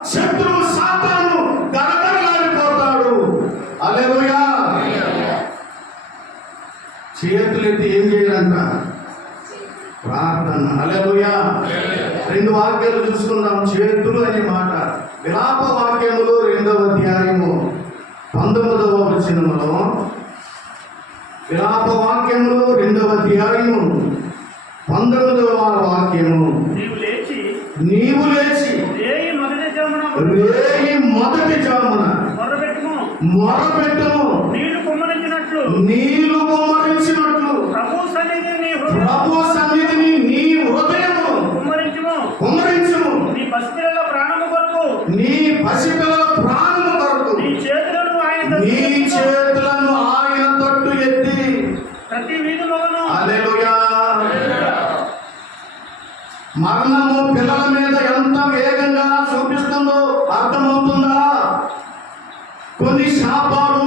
శత్రువు సాతాను గడగడలాడిపోతాడు. హల్లెలూయా. చేతులెత్తి ఏం చేయాలంట? ప్రార్థన. హల్లెలూయా. రెండు వాక్యాలు చూసుకుందాం. చేతులు అనే మాట విలాప వాక్యములు 2వ అధ్యాయము 19వ వచనములో, విలాప వాక్యములు 2వ అధ్యాయము 19వ వాక్యము, నీవు లేచి రేయి మొదటి జామున మొరపెట్టుము, నీళ్లు కుమ్మరించినట్లు ప్రభు సన్నిధిని నీ హృదయము కుమ్మరించుము. నీ పసిపిల్లల ప్రాణము కొరకు నీ చేతులను ఆయన తట్టు ఎత్తి ప్రతి వీధి మొగను. హల్లెలూయా. మరణము పిల్లల మీద ఎంత వేగంగా చూపిస్తుందో అర్థమవుతుందా? కొన్ని శాపాలు